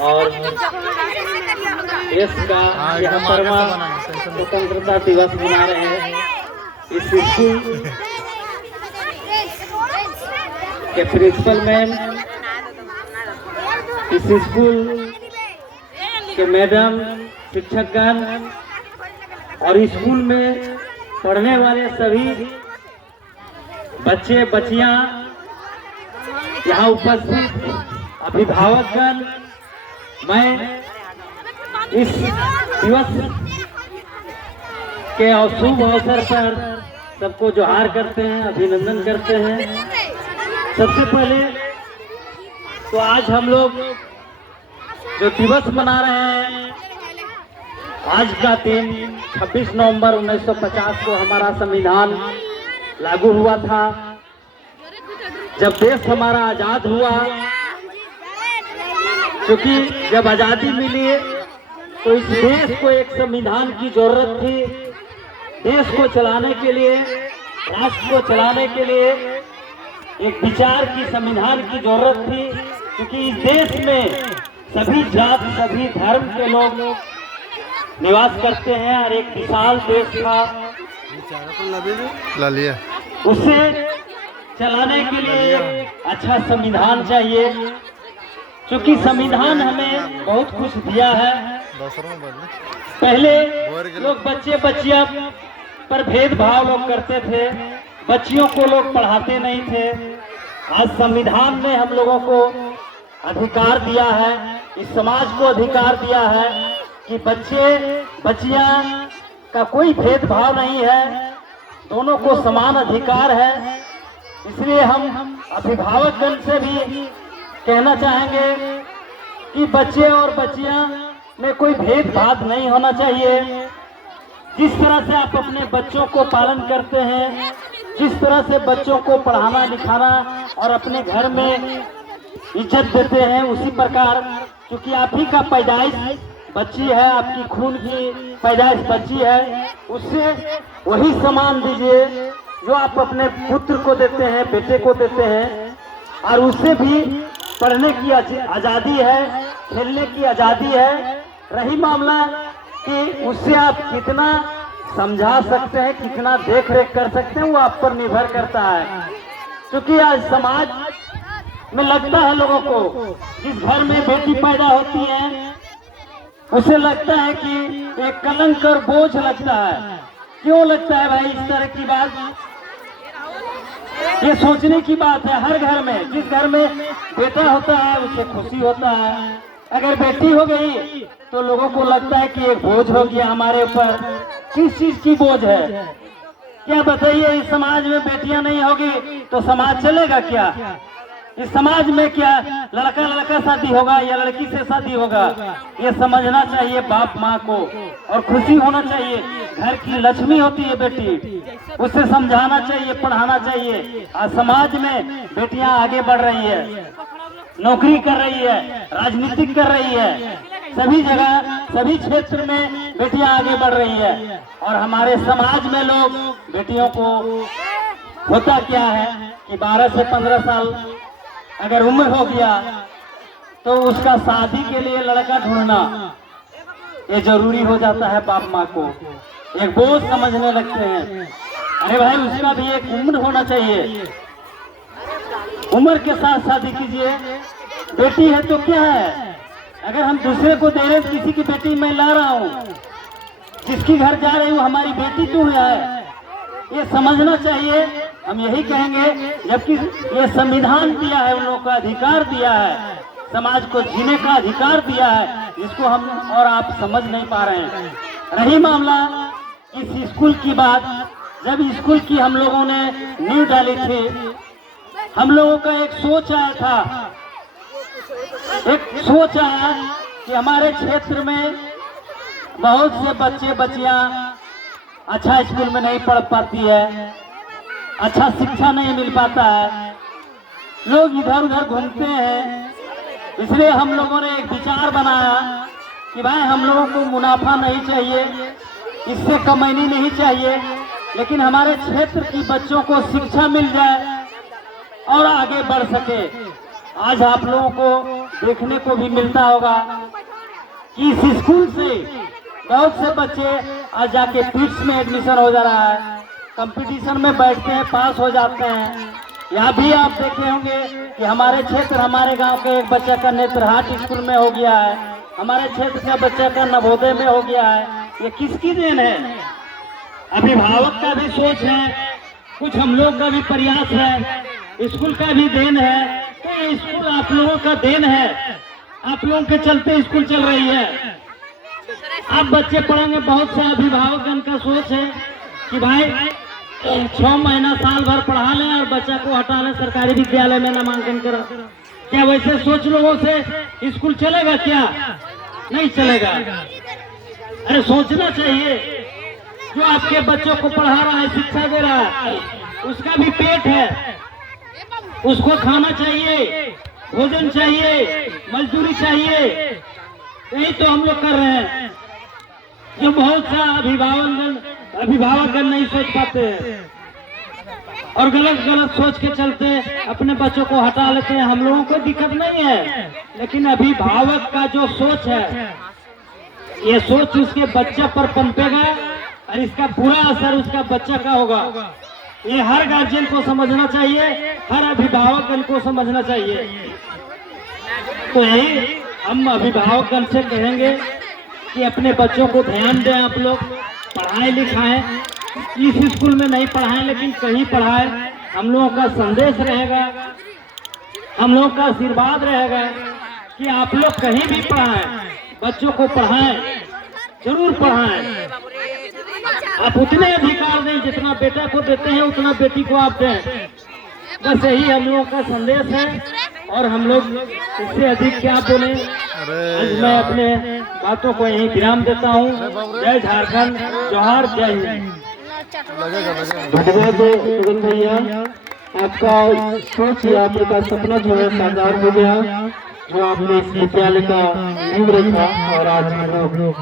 और देश का 73वां स्वतंत्रता दिवस मना रहे हैं। इस स्कूल के प्रिंसिपल मैम, इस स्कूल के मैडम, शिक्षकगण और स्कूल में पढ़ने वाले सभी बच्चे बच्चियां, यहाँ उपस्थित अभिभावकगण, मैं इस दिवस के शुभ अवसर पर सबको जोहार करते हैं, अभिनंदन करते हैं। सबसे पहले तो आज हम लोग जो दिवस मना रहे हैं, आज का दिन 26 नवंबर 1950 को हमारा संविधान लागू हुआ था। जब देश हमारा आजाद हुआ, क्योंकि जब आजादी मिली तो इस देश को एक संविधान की जरूरत थी। देश को चलाने के लिए, राष्ट्र को चलाने के लिए एक विचार की, संविधान की जरूरत थी, क्योंकि इस देश में सभी जात, सभी धर्म के लोग निवास करते हैं और एक विशाल देश था। उसे चलाने के लिए अच्छा संविधान चाहिए, क्योंकि संविधान हमें बहुत कुछ दिया है। पहले लोग बच्चे बच्चियों पर भेदभाव लोग करते थे, बच्चियों को लोग पढ़ाते नहीं थे। आज संविधान ने हम लोगों को अधिकार दिया है, इस समाज को अधिकार दिया है कि बच्चे बच्चियां का कोई भेदभाव नहीं है, दोनों को समान अधिकार है। इसलिए हम अभिभावकगण से भी कहना चाहेंगे कि बच्चे और बच्चियां में कोई भेदभाव नहीं होना चाहिए। जिस तरह से आप अपने बच्चों को पालन करते हैं, जिस तरह से बच्चों को पढ़ाना लिखाना और अपने घर में इज्जत देते हैं, उसी प्रकार, क्योंकि आप ही का पैदाइश बच्ची है, आपकी खून की पैदाइश बच्ची है, उससे वही सम्मान दीजिए जो आप अपने पुत्र को देते हैं, बेटे को देते हैं। और उससे भी पढ़ने की आज़ादी है, खेलने की आज़ादी है। रही मामला कि उससे आप कितना समझा सकते हैं, कितना देख रेख कर सकते हैं, वो आप पर निर्भर करता है। क्योंकि आज समाज में लगता है लोगों को, जिस घर में बेटी पैदा होती है उसे लगता है कि एक कलंक और बोझ लगता है। क्यों लगता है भाई इस तरह की बात? ये सोचने की बात है। हर घर में, जिस घर में बेटा होता है उसे खुशी होता है। अगर बेटी हो गई तो लोगों को लगता है कि एक बोझ हो गया हमारे ऊपर। किस चीज की बोझ है? क्या बताइए, इस समाज में बेटियां नहीं होगी तो समाज चलेगा क्या? इस समाज में क्या लड़का लड़का शादी होगा या लड़की से शादी होगा? ये समझना चाहिए बाप माँ को, और खुशी होना चाहिए। घर की लक्ष्मी होती है बेटी, उसे समझाना चाहिए, पढ़ाना चाहिए। आज समाज में बेटियां आगे बढ़ रही है, नौकरी कर रही है, राजनीति कर रही है, सभी जगह, सभी क्षेत्र में बेटियां आगे बढ़ रही है। और हमारे समाज में लोग बेटियों को, होता क्या है कि 12 से 15 साल अगर उम्र हो गया तो उसका शादी के लिए लड़का ढूंढना ये जरूरी हो जाता है। बाप माँ को एक बोझ समझने लगते हैं। अरे भाई, उसका भी एक उम्र होना चाहिए, उम्र के साथ शादी कीजिए। बेटी है तो क्या है, अगर हम दूसरे को दे रहे, किसी की बेटी मैं ला रहा हूँ, जिसकी घर जा रही हूँ, हमारी बेटी तो है, ये समझना चाहिए। हम यही कहेंगे, जबकि ये संविधान दिया है, उन लोगों का अधिकार दिया है, समाज को जीने का अधिकार दिया है, जिसको हम और आप समझ नहीं पा रहे हैं। रही मामला इस स्कूल की बात, जब स्कूल की हम लोगों ने नींव डाली थी, हम लोगों का एक सोच आया था, कि हमारे क्षेत्र में बहुत से बच्चे बच्चियां अच्छा स्कूल में नहीं पढ़ पाती है, अच्छा शिक्षा नहीं मिल पाता है, लोग इधर उधर घूमते हैं। इसलिए हम लोगों ने एक विचार बनाया कि भाई हम लोगों को मुनाफा नहीं चाहिए, इससे कमाई नहीं चाहिए, लेकिन हमारे क्षेत्र की बच्चों को शिक्षा मिल जाए और आगे बढ़ सके। आज आप लोगों को देखने को भी मिलता होगा कि इस स्कूल से बहुत से बच्चे आज जाके पीट्स में एडमिशन हो जा रहा है, कंपटीशन में बैठते हैं, पास हो जाते हैं। यहाँ भी आप देखे होंगे कि हमारे क्षेत्र, हमारे गांव के एक बच्चा का नेत्रहाट स्कूल में हो गया है, हमारे क्षेत्र का बच्चा का नवोदय में हो गया है। ये किसकी देन है? अभिभावक का भी सोच है, कुछ हम लोग का भी प्रयास है, स्कूल का भी देन है। तो ये स्कूल आप लोगों का देन है, आप लोगों के चलते स्कूल चल रही है। अब बच्चे पढ़ेंगे, बहुत से अभिभावक का सोच है कि भाई 6 महीना साल भर पढ़ा लें और बच्चा को हटा लें, सरकारी विद्यालय में नामांकन करा। क्या वैसे सोच लोगों से स्कूल चलेगा? क्या नहीं चलेगा। अरे सोचना चाहिए, जो आपके बच्चों को पढ़ा रहा है, शिक्षा दे रहा है, उसका भी पेट है, उसको खाना चाहिए, भोजन चाहिए, मजदूरी चाहिए। यही तो हम लोग कर रहे हैं, जो बहुत सा अभिभावकगण नहीं सोच पाते हैं और गलत सोच के चलते अपने बच्चों को हटा लेते हैं। हम लोगों को दिक्कत नहीं है, लेकिन अभिभावक का जो सोच है, ये सोच उसके बच्चे पर पनपेगा और इसका बुरा असर उसका बच्चा का होगा। ये हर गार्जियन को समझना चाहिए, हर अभिभावकगण को समझना चाहिए। तो यही हम अभिभावकगण से कहेंगे कि अपने बच्चों को ध्यान दें, आप लोग पढ़ाएं लिखाएं। इस स्कूल में नहीं पढ़ाएं लेकिन कहीं पढ़ाएं। हम लोगों का संदेश रहेगा, हम लोगों का आशीर्वाद रहेगा कि आप लोग कहीं भी पढ़ाएं, बच्चों को पढ़ाएं, जरूर पढ़ाएं। आप उतने अधिकार दें जितना बेटा को देते हैं, उतना बेटी को आप दें। बस यही हम लोगों का संदेश है और हम लोग इससे अधिक क्या बोले। आज मैं अपने बातों को यहीं विराम देता हूँ। जय झारखंड, जोहार, जय हिंद। धन्यवाद सुगन भैया, आपका सोच या आपका सपना जो है साकार हो गया, जो आपने इस विद्यालय का नींव रखा और आज हम लोग